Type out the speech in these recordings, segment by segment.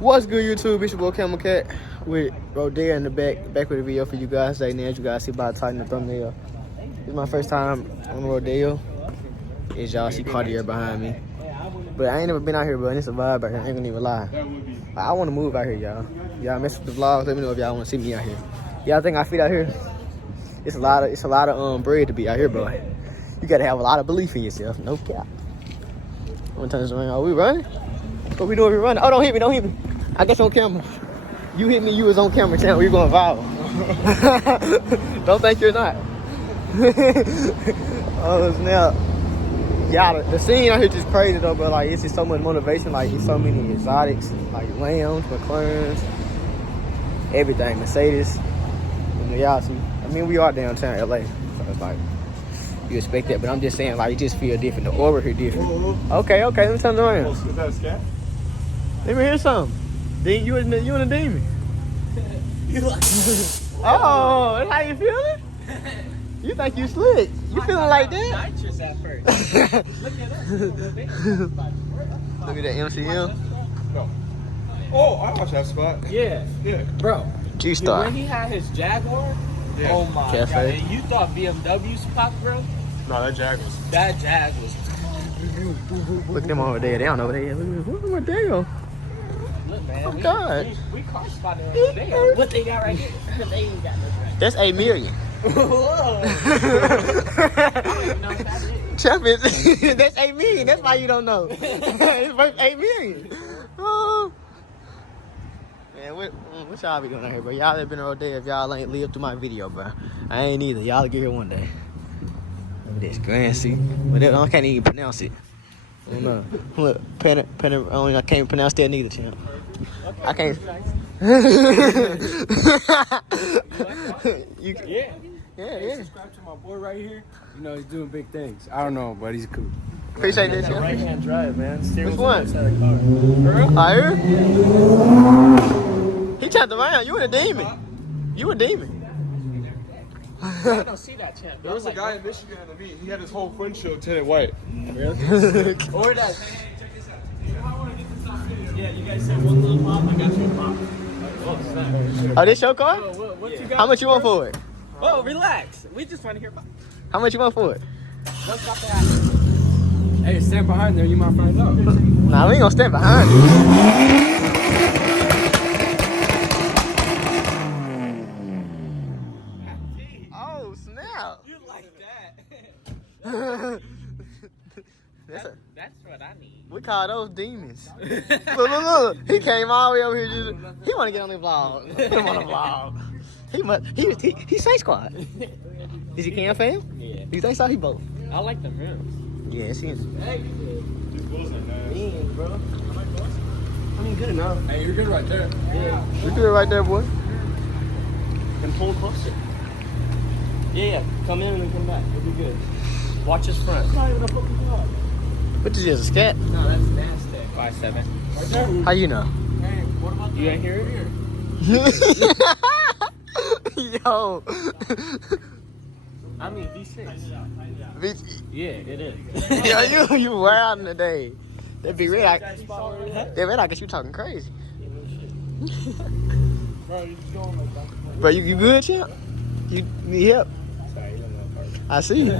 What's good, YouTube? It's your boy Camakat with Rodeo in the back with a video for you guys today. Now, as you guys see by the title of the thumbnail, this is my first time on Rodeo. As y'all see Cartier behind me. But I ain't never been out here, but it's a vibe out here. I ain't gonna even lie. I want to move out here, y'all. Y'all mess with the vlogs. Let me know if y'all want to see me out here. Y'all think I fit out here? It's a lot of bread to be out here, bro. You gotta have a lot of belief in yourself. No cap. I'm gonna turn this around. Are we running? What we doing if we running? Oh, don't hit me. I guess on camera. You hit me, you was on camera, channel. We're going viral. Don't think you're not. Oh, snap. Yeah, the scene out here just crazy though, but like it's just so much motivation. Like it's so many exotics, like Lambs, McLarens, everything, Mercedes. And y'all see, I mean, we are downtown LA, so it's like you expect that, but I'm just saying, like, it just feel different. The aura here different. Okay, let me turn around. Is that a scat? Let me hear something. You and the demon. Oh, that's how you feeling? You think you slick? You feeling like that? Nitrous at first. Look at us. Look at that MCM. No. Oh, I watched that spot. Yeah, bro. G-Star. When he had his Jaguar, Yeah. oh my Cafe. god, and you thought BMWs pop, bro? No, that Jag was. That Jag was. Look at them over there. They don't know what they is. Look at Rodeo. Look, man. Oh, God. We car spotted over there. What they got right here? They ain't got nothing. That's 8 million. Whoa. Champ is, that's 8 million. That's why you don't know. It's worth 8 million. Oh. Man, what y'all be doing out here, bro? Y'all have been all day if y'all ain't lived through my video, bro. I ain't either. Y'all get here one day. Look at this Grancy. But I can't even pronounce it. I don't know. Look, I can't pronounce that neither, champ. Okay, I can't. Yeah. Subscribe to my boy right here. You know he's doing big things. I don't know, but he's cool. Appreciate this, That champ. right-hand drive, man. Steering Which wheel one? inside the car. Are you? He turned around. You a demon. You a demon. I don't see that champ. There was a guy in Michigan in the meet. He had his whole windshield tinted white. Or that. Yeah, you guys said one little pop. I got you a pop. Oh, snap. Oh, this your car? What you got? How much you want for it? Oh, relax. We just want to hear about. How much you want for it? What's about to happen? Hey, stand behind there. You might find out. Nah, we ain't gonna stand behind you. Oh, snap. You like that? That's what I need. We call those demons. Look. He came all the way over here. He want to get on the vlog. He don't want to vlog. He say squad. Is he Cam fam? Yeah. You think so? He both. I like the rims. Yeah, he is. These bulls are nice. Man, bro. I mean, good enough. Hey, you're good right there. Yeah. We do it right there, boy. And pull closer. Yeah. Come in and then come back. It'll be good. Watch his front. It's not even a fucking car. What is this, a scat? No, that's NASDAQ. 5.7. Right there. How you know? Hey, what about You ain't hear it? Yo. I mean, V6. Bitch, Yeah, it is. yo, you wild today. They be red. They red. I guess you talking crazy. Bro, you going like that? Bro, you good, champ? You need help? I see.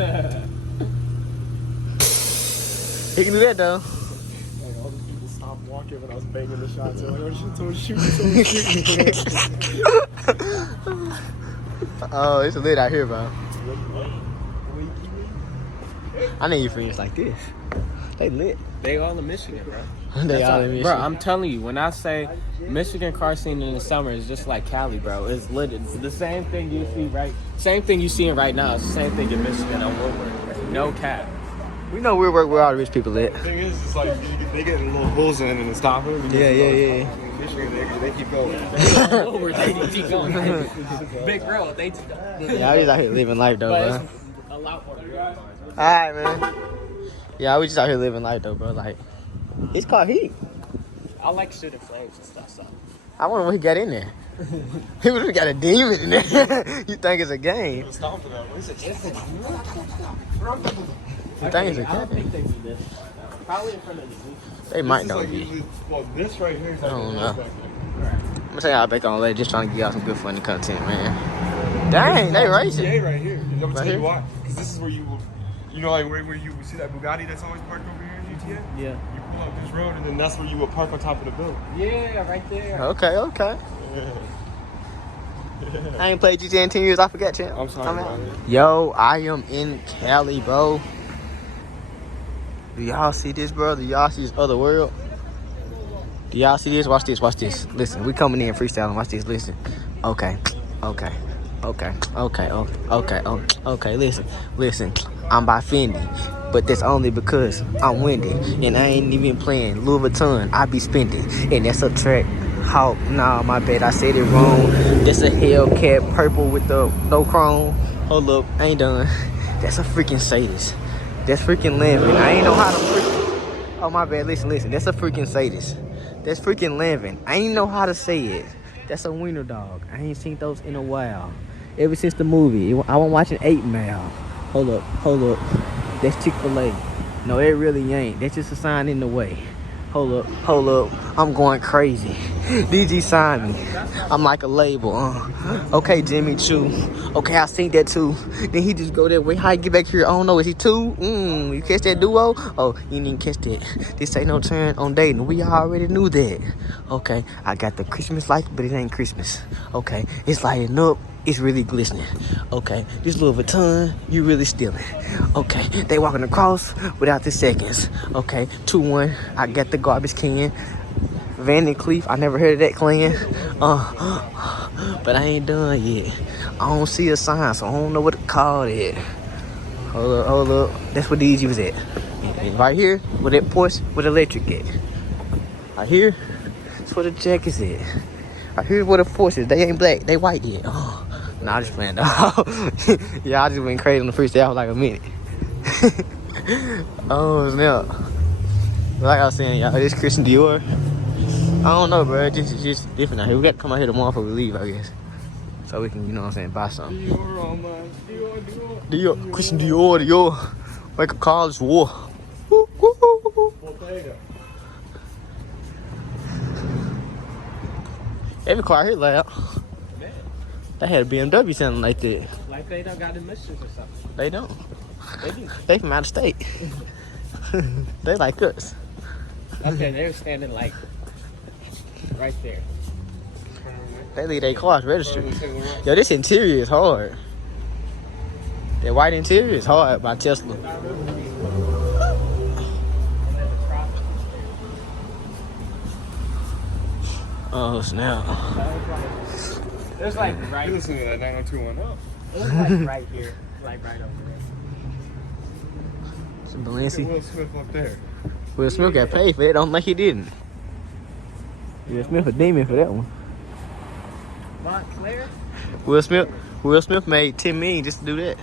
He can do that though. Like, all these people stopped walking when I was banging the shots. They're like, oh, shoot. Oh, it's lit out here, bro. I need your friends like this. They lit. They all in Michigan, bro. They all in Bro, Michigan. I'm telling you, when I say Michigan car scene in the summer is just like Cali, bro. It's lit. It's the same thing you see same thing you seeing right now. It's the same thing in Michigan on Woodward. No cap. We know we work where all the rich people at. The thing is, it's like they get little bulls in and then stop them. Yeah. Michigan, they keep going. Woodward, they keep going. Big girl, they keep going. Yeah, I was out here living life though, But bro. it's a lot more. Alright, man. Yeah, we just out here living life though, bro. Like, it's called heat. I like shooting flames and stuff, so. I wonder what he got in there. He would have got a demon in there. You think it's a game? Stop for that. What is it? You think it's a I don't game? think they do this. Probably in front of the zoo. They might This is though. like usually, well, this right here is like I don't the know. back there. I'm gonna say y'all back on late, just trying to give y'all some good funny content, man. Dang, they racing. GTA right here. I'm gonna Right tell here? you why. Because this is where you know, like where you see that Bugatti that's always parked over here in GTA? Yeah. You pull out this road and then that's where you will park on top of the building. Yeah, right there. Okay. I ain't played GTA in 10 years. I forgot, champ. I'm sorry, out. brother. Yo, I am in Cali, bro. Do y'all see this, bro? Do y'all see this other world? Do y'all see this? Watch this. Watch this. Listen, we coming in freestyling. Watch this. Listen. Okay. Listen. I'm by Fendi, but that's only because I'm windy, and I ain't even playing Louis Vuitton. I be spending, and that's a track. How? Nah, my bad. I said it wrong. That's a Hellcat purple with the no chrome. Hold up, I ain't done. That's a freaking sadist. That's freaking Lanvin. I ain't know how to freaking. Oh my bad. Listen. That's a freaking sadist. That's freaking Lanvin. I ain't know how to say it. That's a wiener dog. I ain't seen those in a while. Ever since the movie. I was watching 8 Mile. Hold up. That's Chick-fil-A. No, it really ain't. That's just a sign in the way. Hold up. I'm going crazy. DG signed me. I'm like a label. Okay, Jimmy Choo. Okay, I seen that too. Then he just go that way. How he get back here? I don't know. Is he two? You catch that duo? Oh, you didn't catch that. This ain't no turn on dating. We already knew that. Okay, I got the Christmas lights, but it ain't Christmas. Okay, it's lighting up. It's really glistening. Okay, this Louis Vuitton, you really stealing. Okay, they walking across without the seconds. Okay, 2-1, I got the garbage can. Van and Cleef, I never heard of that clan. But I ain't done yet. I don't see a sign, so I don't know what to call it. Hold up. That's where DG was at. And right here, where that Porsche with electric at. Right here, that's where the Jack is at. Right here, where the Porsche is. They ain't black, they white yet. Nah, I just playing dog. Yeah, I just went crazy on the first day. I was like a minute. Oh, snap. Like I was saying, y'all, this Christian Dior. I don't know, bro. It's just different out here. We got to come out here tomorrow before we leave, I guess. So we can, you know what I'm saying, buy something. Dior. Christian Dior. Like a college war. Woo. Every car here loud. They had a BMW sounding like that. Like they don't got emissions or something. They don't. They do. They from out of state. They like us. Okay, they were standing like right there. They leave their cars registered. Yo, this interior is hard. That white interior is hard by Tesla. Oh, snap. It was like right. You listen to that 90210. It was like right here, like right over there. Some Look at Balenci. Will Smith up there. Will Smith got paid for that. Don't think he didn't. Will Smith a demon for that one. Montclair? Will Smith made $10 million just to do that.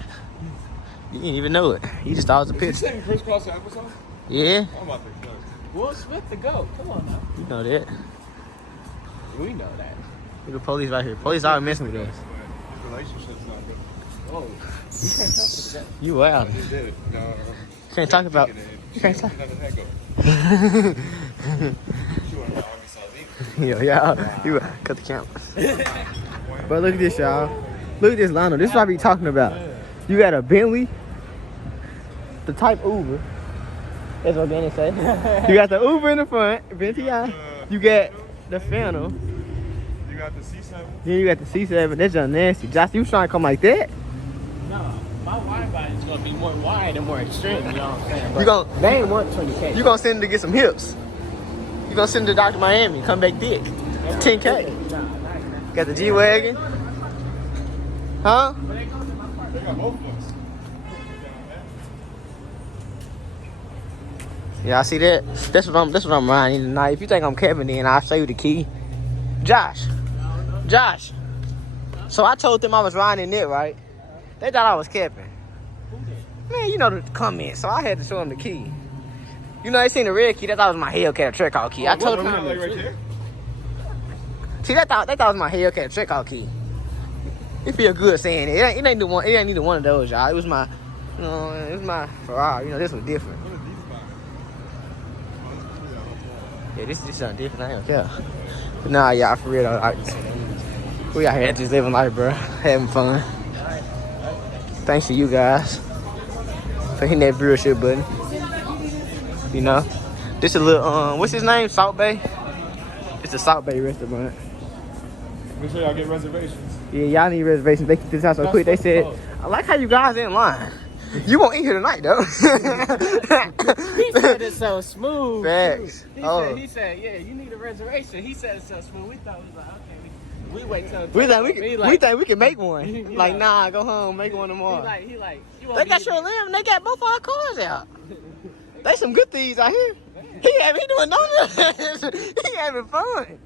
You didn't even know it. He just thought it was a Is he picture. saying Chris Cross episode? Yeah, I'm about to go. Will Smith the GOAT. Come on now. you know that. We know that. Look at the police right here. Police always messing with us. His relationship's not good. Oh, you can't talk about that. You wild. He did it. No. Can't talk about. You can't talk. Let that go. You want to Yeah, you cut the camera. But look at this, y'all. Look at this, Lionel. This is what I be talking about. You got a Bentley, the type Uber. That's what Benny say. You got the Uber in the front, Bentley. You got the Phantom. You got the C7. Then you got the C7. That's just nasty. Josh, you trying to come like that? No, my wide body is gonna be more wide and more extreme. You know what I'm saying? You gon' They ain't want 20K. You gonna send him to get some hips. You gonna send him to Dr. Miami, come back thick. 10K. Got the G-Wagon. Huh? They got both of us. Yeah, I see that. That's what I'm riding tonight. If you think I'm Kevin, then I'll show you the key. Josh. So I told them I was riding in it, right? They thought I was capping. Man, you know the comments, so I had to show them the key. You know, they seen the red key. They thought it was my Hellcat trick out key. I told them. Like right there? See, they thought it was my Hellcat trick out key. It feel good saying it. It ain't the one. It ain't either one of those, y'all. It was my, it was my Ferrari. You know, this was different. What are these Yeah, this is something different. I don't care. But nah, y'all, for real though. We out here just living life, bro. Having fun. Thanks to you guys for hitting that viewership button. You know, this a little what's his name? Salt Bay. It's a Salt Bay restaurant. Make sure y'all get reservations. Yeah, y'all need reservations. They keep this house so quick. They said, I like how you guys in line. You won't eat here tonight though. He said it's so smooth. Facts. He said, yeah, you need a reservation. He said it's so smooth. We thought we was like, okay, we wait till We think we can make one. Like, like, nah, go home, make one tomorrow. he like, you They won't got be Shirley and they got both our cars out. They some good thieves out here. He doing donuts. He having fun.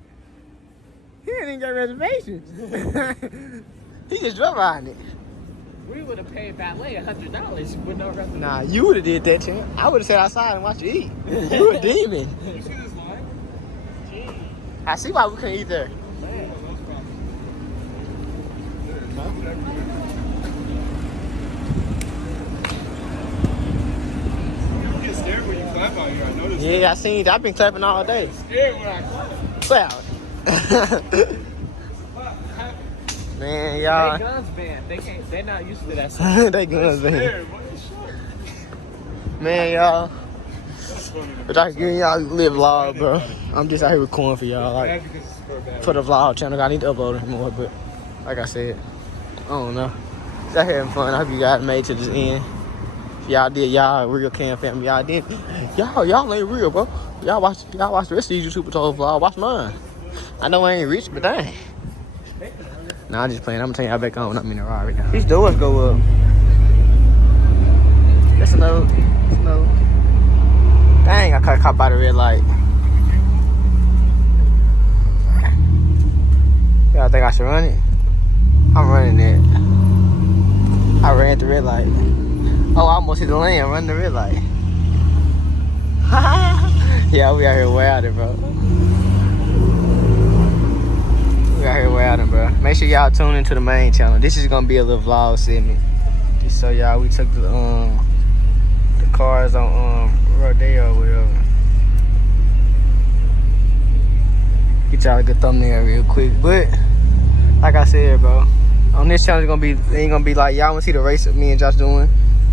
He ain't even got reservations. He just drove behind it. We would have paid valet $100 with no reservation. Nah, you would have did that, champ. I would have sat outside and watched you eat. You a demon. You see this line? I see why we couldn't eat there. You get scared when you clap out here. I noticed. Yeah, I seen. I've been clapping all day. Scared when I clap. Clap. Man, y'all. They guns banned. They're not used to that stuff. They guns, man. Scared. What the shit? Man, y'all. That's funny. But I can y'all live vlog, bro. I'm just out here recording for y'all, like Bad because it's for a bad for the vlog channel. I need to upload it more, but like I said, I don't know. Just out here having fun. I hope you guys made it to this end. If y'all did, y'all real Cam family. Y'all did. Y'all ain't real, bro. Y'all watch the rest of these YouTube tutorial vlog. Watch mine. I know I ain't rich, but dang. Nah, I'm just playing. I'm gonna tell y'all back on when I'm in the Ferrari now. These doors go up. That's another. Dang, I got caught by the red light. Y'all think I should run it? I'm running it. I ran the red light. Oh, I almost hit the lane. Running the red light. Yeah, we out here way out there, bro. We out here way out there, bro. Make sure y'all tune into the main channel. This is gonna be a little vlog segment. Just so y'all, we took the cars on Rodeo or whatever. Get y'all a good thumbnail real quick. But like I said, bro, on this channel it ain't gonna be like y'all wanna see the race that me and Josh doing.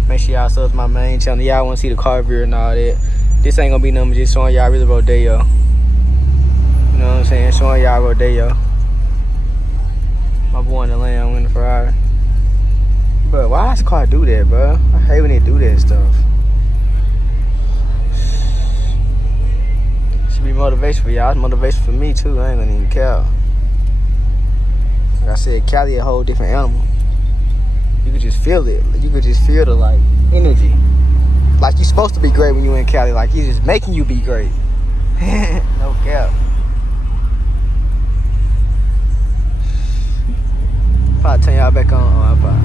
Make sure y'all sub to my main channel. Y'all wanna see the car view and all that. This ain't gonna be nothing just showing y'all really Rodeo. You know what I'm saying? Showing y'all Rodeo. My boy in the Lamb in the Ferrari. Bro, why does the car do that, bro? I hate when they do that stuff. Should be motivation for y'all. It's motivation for me too. I ain't gonna even care. Like I said, Cali a whole different animal. You could just feel it. You could just feel the like energy. Like you're supposed to be great when you in Cali. Like he's just making you be great. No cap. If I turn y'all back on, I probably.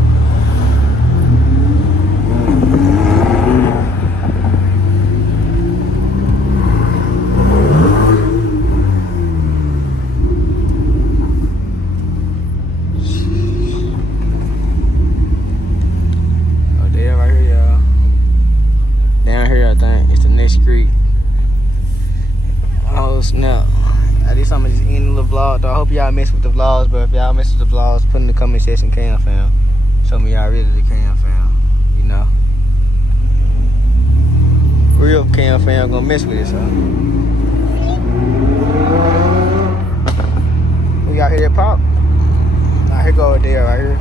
Now, at least I'm gonna just end the little vlog. Though I hope y'all mess with the vlogs, but if y'all mess with the vlogs, put in the comment section Cam fam. Show me y'all really the Cam fam, you know. Real Cam fam gonna mess with this, huh? We out here that pop. Nah, here go there right here.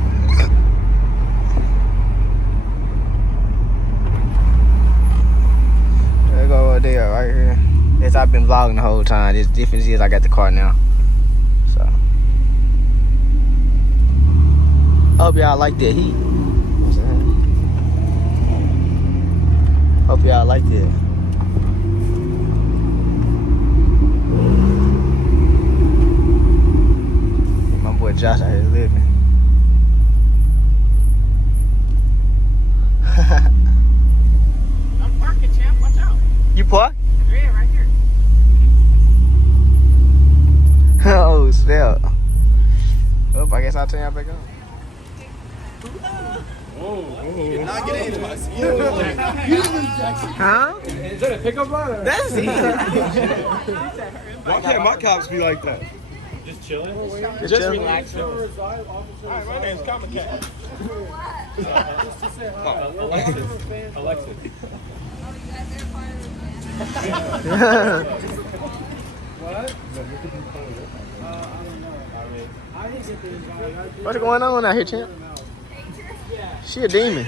There go over there right here. Yes, I've been vlogging the whole time. The difference is I got the car now. So I hope y'all like that heat. You know what I'm saying? Hope y'all like that. My boy Josh out here living. I'm parking, champ. Watch out. You park? Yeah, right here. Oh, snap. Oh, I guess I'll turn y'all back on. Not get into my skin. Huh? Is that a pickup line? That's it. Why can't my cops be like that? Just chilling. Just chilling. Relax. Alright, my name's Camakat. Alexis. What's going on out here, champ? She a demon.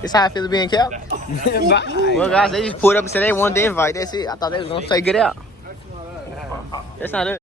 This how I feel being kept. Well, guys, they just pulled up and said they wanted the invite. That's it. I thought they was gonna say get out. That's not it.